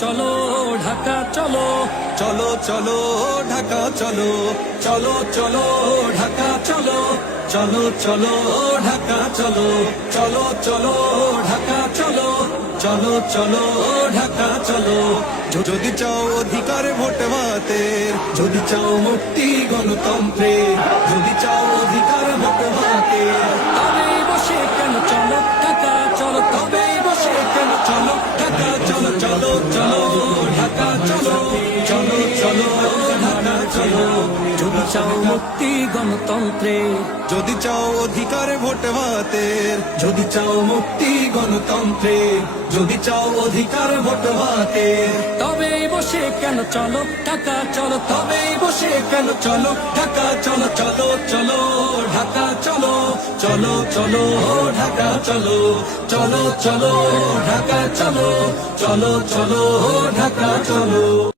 চলো ঢাকা চলো, চলো চলো ঢাকা চলো, চলো চলো ঢাকা চলো, চলো চলো ঢাকা চলো, চলো চলো ঢাকা চলো, চলো চলো ঢাকা চলো। যদি চাও অধিকার ভোট ভাতের, যদি চাও মুক্তি গণতন্ত্রের, যদি চাও অধিকার ভোট ভাতের, তবেই বসে কেন চলো ঢাকা চলো, তবেই বসে কেন চলো ঢাকা চলো, চলো চলো ঢাকা চলো, চলো চলো ঢাকা চলো। যদি চাও মুক্তি গণতন্ত্রের, যদি চাও অধিকার ভোট ভাতের, যদি চাও মুক্তি গণতন্ত্রের, যদি চাও অধিকার ভোট ভাতের, তবেই বসে কেন চলো ঢাকা চলো, তবেই বসে কেন চলো ঢাকা চলো, চলো চলো ঢাকা চলো, চলো চলো ঢাকা চলো, চলো চলো ঢাকা চলো, চলো চলো ঢাকা চলো।